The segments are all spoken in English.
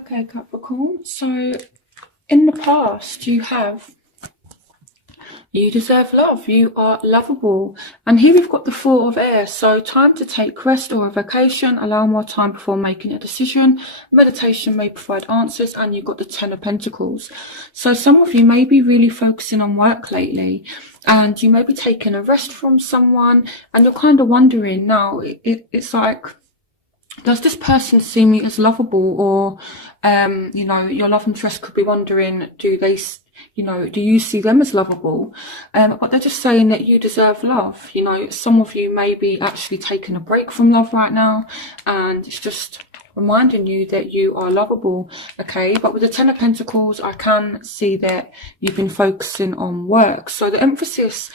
Okay, Capricorn. So in the past, you deserve love. You are lovable. And here we've got the Four of Air. So time to take rest or a vacation. Allow more time before making a decision. Meditation may provide answers. And you've got the Ten of Pentacles. So some of you may be really focusing on work lately. And you may be taking a rest from someone. And you're kind of wondering now, it's like, does this person see me as lovable? Or, you know, your love interest could be wondering, do you see them as lovable? But they're just saying that you deserve love. You know, some of you may be actually taking a break from love right now, and it's just reminding you that you are lovable. Okay, but with the Ten of Pentacles, I can see that you've been focusing on work. So the emphasis,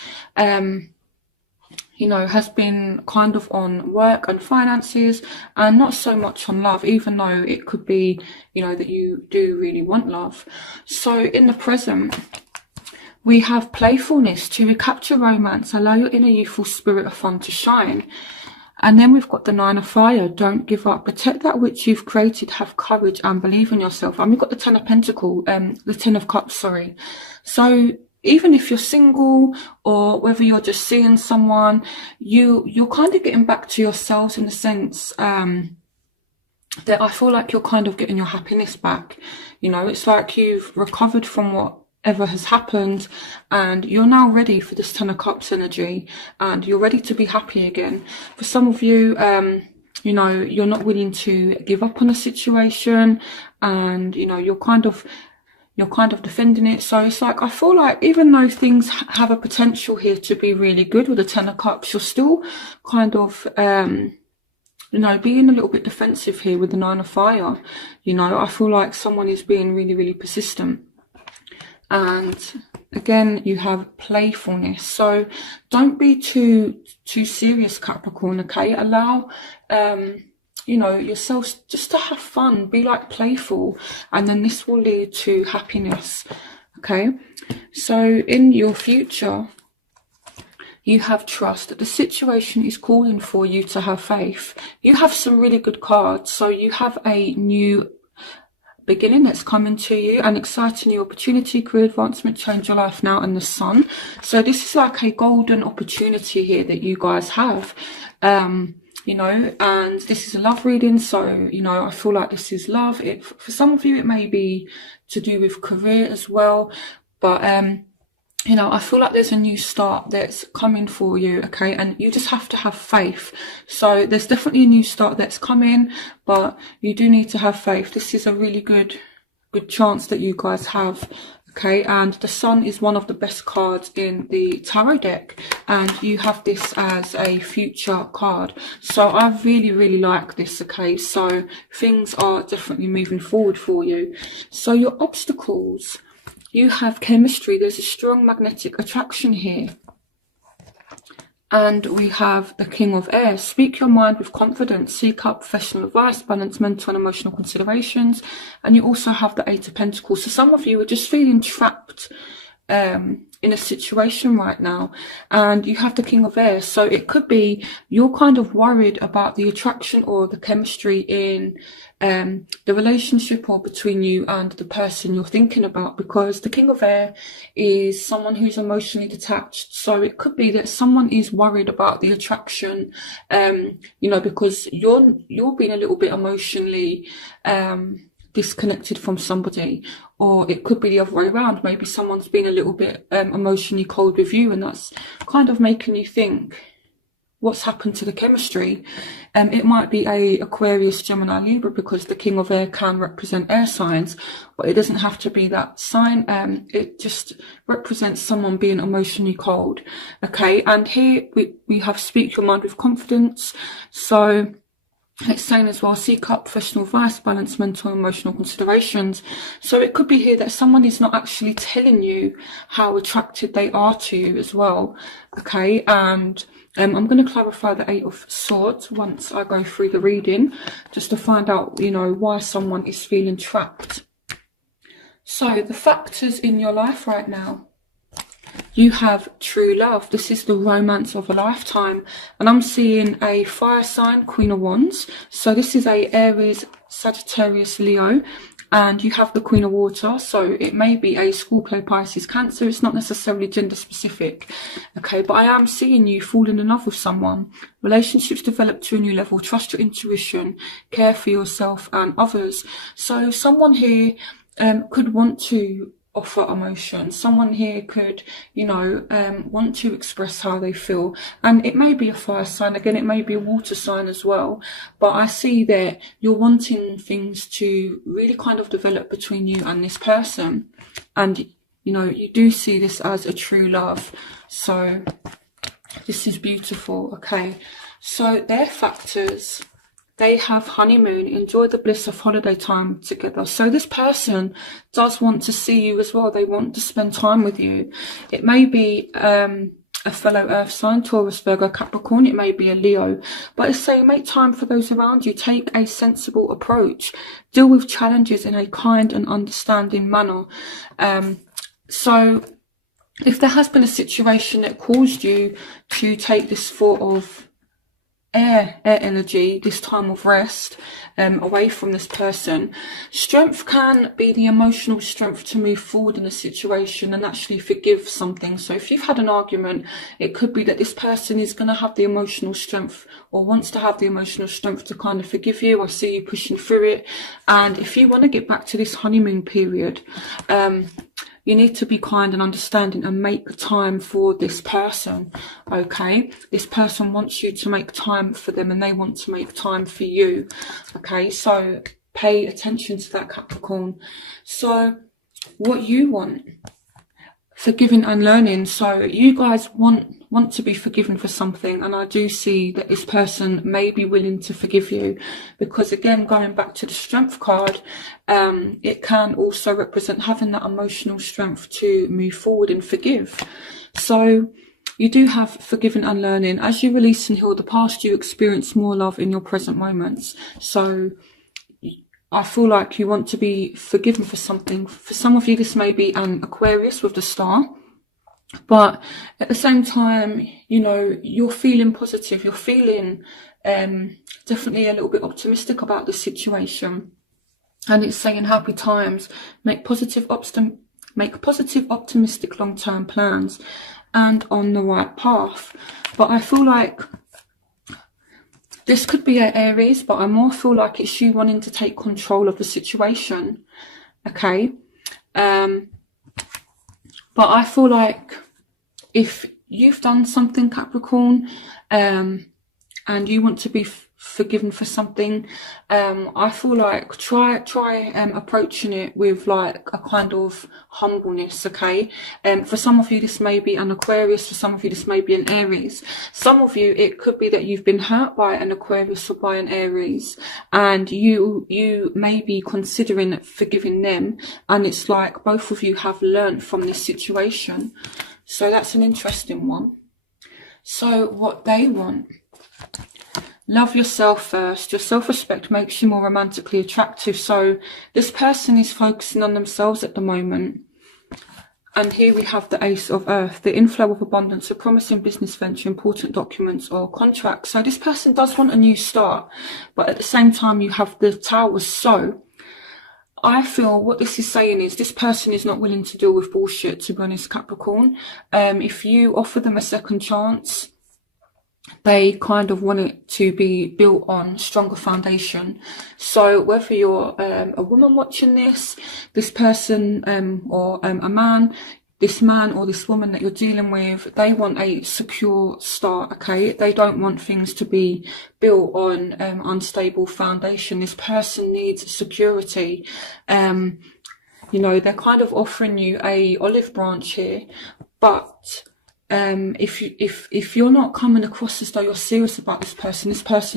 you know, has been kind of on work and finances and not so much on love, even though it could be, you know, that you do really want love. So in the present, we have playfulness to recapture romance, allow your inner youthful spirit of fun to shine. And then we've got the Nine of Fire, don't give up, protect that which you've created, have courage and believe in yourself. And we've got the Ten of Pentacles, the Ten of Cups, sorry. So even if you're single or whether you're just seeing someone, you're kind of getting back to yourselves in the sense that I feel like you're kind of getting your happiness back. You know, it's like you've recovered from whatever has happened and you're now ready for this Ten of Cups energy and you're ready to be happy again. For some of you, you know, you're not willing to give up on a situation and, you know, you're kind of defending it. So it's like, I feel like even though things have a potential here to be really good with the Ten of Cups, you're still kind of, you know, being a little bit defensive here with the Nine of Fire. You know, I feel like someone is being really, really persistent. And again, you have playfulness. So don't be too serious, Capricorn, okay? Allow, you know, yourselves just to have fun, be like playful, and then this will lead to happiness. Okay, so in your future, you have trust that the situation is calling for you to have faith. You have some really good cards. So you have a new beginning that's coming to you, an exciting new opportunity, career advancement, change your life now, and the Sun. So this is like a golden opportunity here that you guys have. You know, and this is a love reading, so, you know, I feel like this is love. For some of you, it may be to do with career as well, but, you know, I feel like there's a new start that's coming for you, okay, and you just have to have faith. So there's definitely a new start that's coming, but you do need to have faith. This is a really good chance that you guys have. Okay, and the Sun is one of the best cards in the tarot deck, and you have this as a future card. So I really, really like this, okay? So things are definitely moving forward for you. So your obstacles, you have chemistry. There's a strong magnetic attraction here. And we have the King of Air. Speak your mind with confidence. Seek out professional advice. Balance mental and emotional considerations. And you also have the Eight of Pentacles. So some of you are just feeling trapped in a situation right now. And you have the King of Air. So it could be you're kind of worried about the attraction or the chemistry in the relationship or between you and the person you're thinking about, because the King of Air is someone who's emotionally detached. So it could be that someone is worried about the attraction, you know, because you're being a little bit emotionally disconnected from somebody, or it could be the other way around. Maybe someone's been a little bit emotionally cold with you, and that's kind of making you think, what's happened to the chemistry? It might be a Aquarius, Gemini, Libra, because the King of Air can represent air signs, but it doesn't have to be that sign. It just represents someone being emotionally cold. Okay, and here we have speak your mind with confidence. So it's saying as well, seek out professional advice, balance mental and emotional considerations. So it could be here that someone is not actually telling you how attracted they are to you as well. Okay, and I'm going to clarify the Eight of Swords once I go through the reading, just to find out, you know, why someone is feeling trapped. So the factors in your life right now. You have true love. This is the romance of a lifetime. And I'm seeing a fire sign, Queen of Wands. So this is a Aries, Sagittarius, Leo. And you have the Queen of Water. So it may be a Scorpio, Pisces, Cancer. It's not necessarily gender specific. Okay, but I am seeing you falling in love with someone. Relationships develop to a new level. Trust your intuition. Care for yourself and others. So someone here could want to offer emotion. Someone here could, you know, want to express how they feel. And it may be a fire sign. Again, it may be a water sign as well. But I see that you're wanting things to really kind of develop between you and this person. And, you know, you do see this as a true love. So this is beautiful. Okay. So their factors. They have honeymoon, enjoy the bliss of holiday time together. So this person does want to see you as well. They want to spend time with you. It may be a fellow earth sign, Taurus, Virgo, Capricorn. It may be a Leo. But it's saying make time for those around you. Take a sensible approach. Deal with challenges in a kind and understanding manner. So if there has been a situation that caused you to take this sort of air energy, this time of rest, away from this person, strength can be the emotional strength to move forward in a situation and actually forgive something. So if you've had an argument, it could be that this person is going to have the emotional strength or wants to have the emotional strength to kind of forgive you. I see you pushing through it. And if you want to get back to this honeymoon period, you need to be kind and understanding and make time for this person, okay? This person wants you to make time for them and they want to make time for you, okay? So pay attention to that, Capricorn. So what you want, forgiving and learning. So you guys want to be forgiven for something, and I do see that this person may be willing to forgive you, because again, going back to the strength card, it can also represent having that emotional strength to move forward and forgive. So you do have forgiving and learning. As you release and heal the past, you experience more love in your present moments. So I feel like you want to be forgiven for something. For some of you, this may be an Aquarius with the star. But at the same time, you know, you're feeling positive. You're feeling definitely a little bit optimistic about the situation. And it's saying happy times. Make positive, optimistic long-term plans and on the right path. But I feel like this could be an Aries, but I more feel like it's you wanting to take control of the situation. Okay. But I feel like if you've done something, Capricorn, and you want to be forgiven for something, I feel like try approaching it with like a kind of humbleness, okay? For some of you, this may be an Aquarius. For some of you, this may be an Aries. Some of you, it could be that you've been hurt by an Aquarius or by an Aries, and you may be considering forgiving them, and it's like both of you have learned from this situation. So that's an interesting one. So what they want. Love yourself first. Your self-respect makes you more romantically attractive. So this person is focusing on themselves at the moment. And here we have the Ace of Earth, the inflow of abundance, a promising business venture, important documents or contracts. So this person does want a new start, but at the same time you have the Tower. So I feel what this is saying is this person is not willing to deal with bullshit, to be honest, Capricorn. If you offer them a second chance, they kind of want it to be built on stronger foundation. So whether you're a woman watching this person, or a man, this man or this woman that you're dealing with, they want a secure start, okay? They don't want things to be built on unstable foundation. This person needs security. You know, they're kind of offering you a olive branch here, but if you're not coming across as though you're serious about this person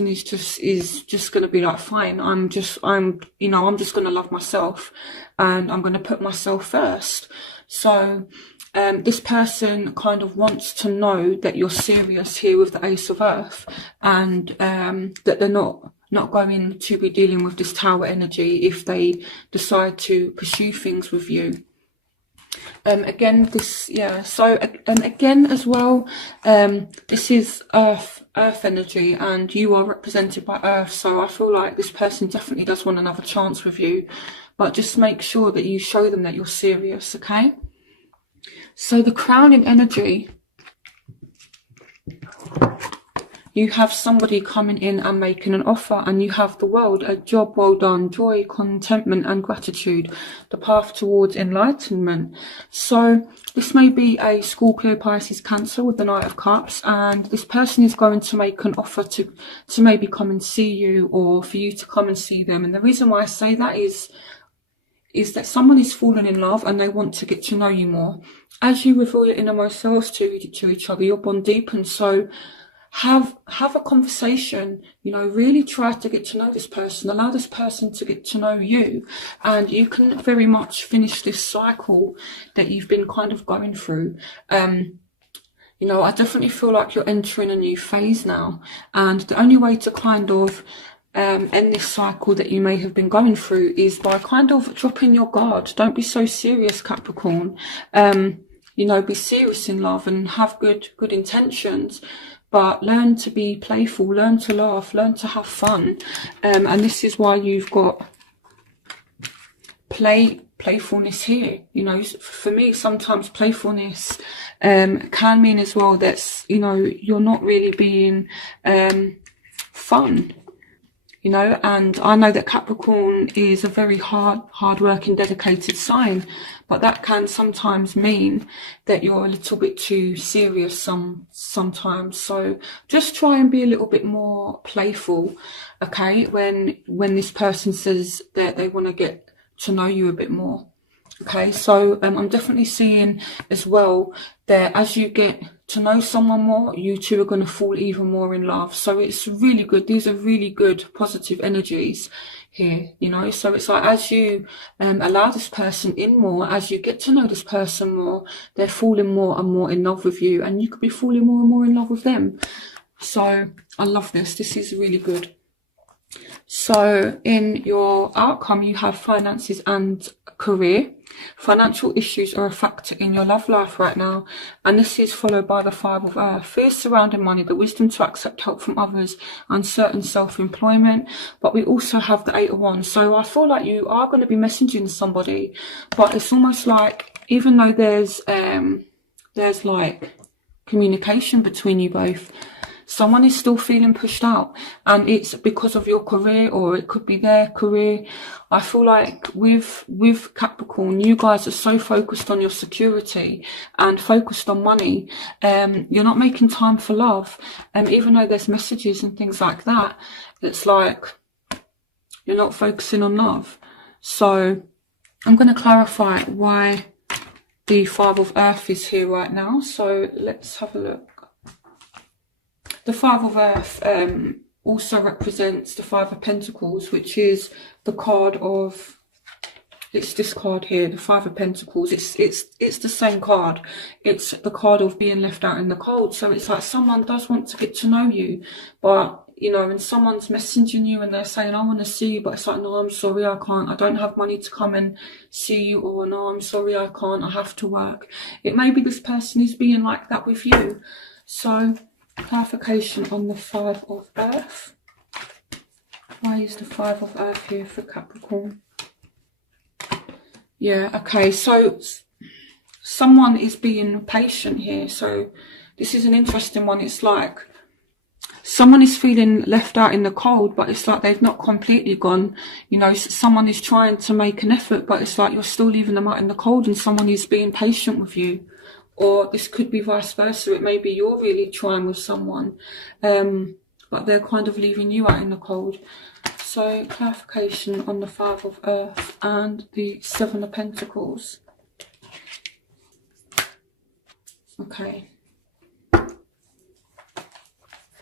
is just going to be like, fine, I'm just going to love myself and I'm going to put myself first. So this person kind of wants to know that you're serious here with the Ace of Earth, and that they're not going to be dealing with this Tower energy if they decide to pursue things with you. Again, this, yeah, so again as well, this is earth energy, and you are represented by earth, so I feel like this person definitely does want another chance with you, but just make sure that you show them that you're serious. Okay, so the crowning energy, you have somebody coming in and making an offer, and you have the world, a job well done, joy, contentment and gratitude, the path towards enlightenment. So this may be a Scorpio, Pisces, Cancer with the Knight of Cups, and this person is going to make an offer to maybe come and see you, or for you to come and see them. And the reason why I say that is that someone is falling in love and they want to get to know you more. As you reveal your innermost selves to each other, your bond deepens. So have a conversation, you know, really try to get to know this person, allow this person to get to know you, and you can very much finish this cycle that you've been kind of going through. You know, I definitely feel like you're entering a new phase now, and the only way to kind of end this cycle that you may have been going through is by kind of dropping your guard. Don't be so serious, Capricorn. You know, be serious in love and have good intentions, but learn to be playful, learn to laugh, learn to have fun. And this is why you've got playfulness here. You know, for me, sometimes playfulness can mean as well that, you know, you're not really being fun. You know, and I know that Capricorn is a very hard-working, dedicated sign, but that can sometimes mean that you're a little bit too serious sometimes. So just try and be a little bit more playful, okay, when this person says that they want to get to know you a bit more. Okay, so I'm definitely seeing as well that as you get to know someone more, you two are going to fall even more in love. So it's really good. These are really good positive energies here, you know. So it's like as you allow this person in more, as you get to know this person more, they're falling more and more in love with you, and you could be falling more and more in love with them. So I love this. This is really good. So in your outcome, you have finances and career. Financial issues are a factor in your love life right now, and this is followed by the Five of Earth. Fears surrounding money, the wisdom to accept help from others, uncertain self-employment. But we also have the Eight of Wands. So I feel like you are going to be messaging somebody, but it's almost like, even though there's like communication between you both, someone is still feeling pushed out, and it's because of your career, or it could be their career. I feel like with Capricorn, you guys are so focused on your security and focused on money. You're not making time for love. Even though there's messages and things like that, it's like you're not focusing on love. So I'm going to clarify why the Five of Earth is here right now. So let's have a look. The Five of Earth also represents the Five of Pentacles, which is the card of, it's this card here, the Five of Pentacles. It's the same card. It's the card of being left out in the cold. So it's like someone does want to get to know you, but, you know, and someone's messaging you and they're saying, I want to see you, but it's like, no, I'm sorry, I can't. I don't have money to come and see you, or no, I'm sorry, I can't. I have to work. It may be this person is being like that with you. So clarification on the Five of Earth. Why is the Five of Earth here for Capricorn? Yeah, okay, so someone is being patient here. So this is an interesting one. It's like someone is feeling left out in the cold, but it's like they've not completely gone. You know, someone is trying to make an effort, but it's like you're still leaving them out in the cold, and someone is being patient with you. Or this could be vice versa. It may be you're really trying with someone, but they're kind of leaving you out in the cold. So clarification on the Five of Earth and the Seven of Pentacles. Okay.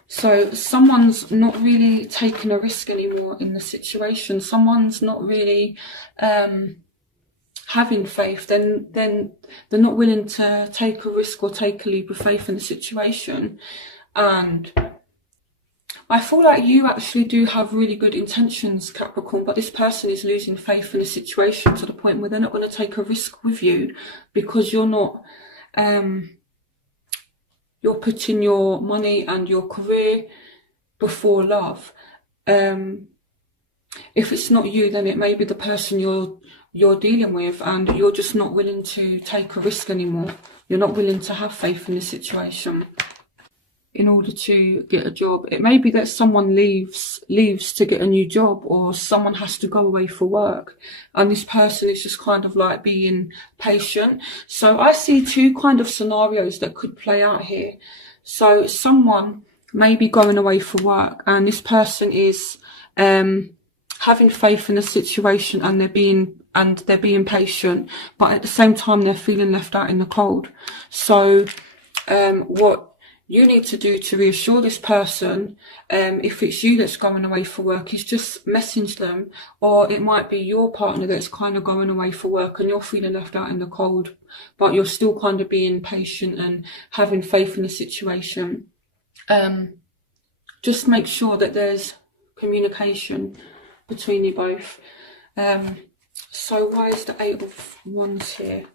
So someone's not really taking a risk anymore in the situation. Someone's not really having faith. Then they're not willing to take a risk or take a leap of faith in the situation. And I feel like you actually do have really good intentions, Capricorn, but this person is losing faith in the situation to the point where they're not going to take a risk with you because you're not, you're putting your money and your career before love. If it's not you, then it may be the person you're dealing with, and you're just not willing to take a risk anymore. You're not willing to have faith in the situation in order to get a job. It may be that someone leaves to get a new job, or someone has to go away for work, and this person is just kind of like being patient. So I see two kind of scenarios that could play out here. So someone may be going away for work, and this person is having faith in the situation, and they're being patient, but at the same time they're feeling left out in the cold. So what you need to do to reassure this person, if it's you that's going away for work, is just message them. Or it might be your partner that's kind of going away for work and you're feeling left out in the cold, but you're still kind of being patient and having faith in the situation. Just make sure that there's communication between you both. So why is the 8 of Wands here?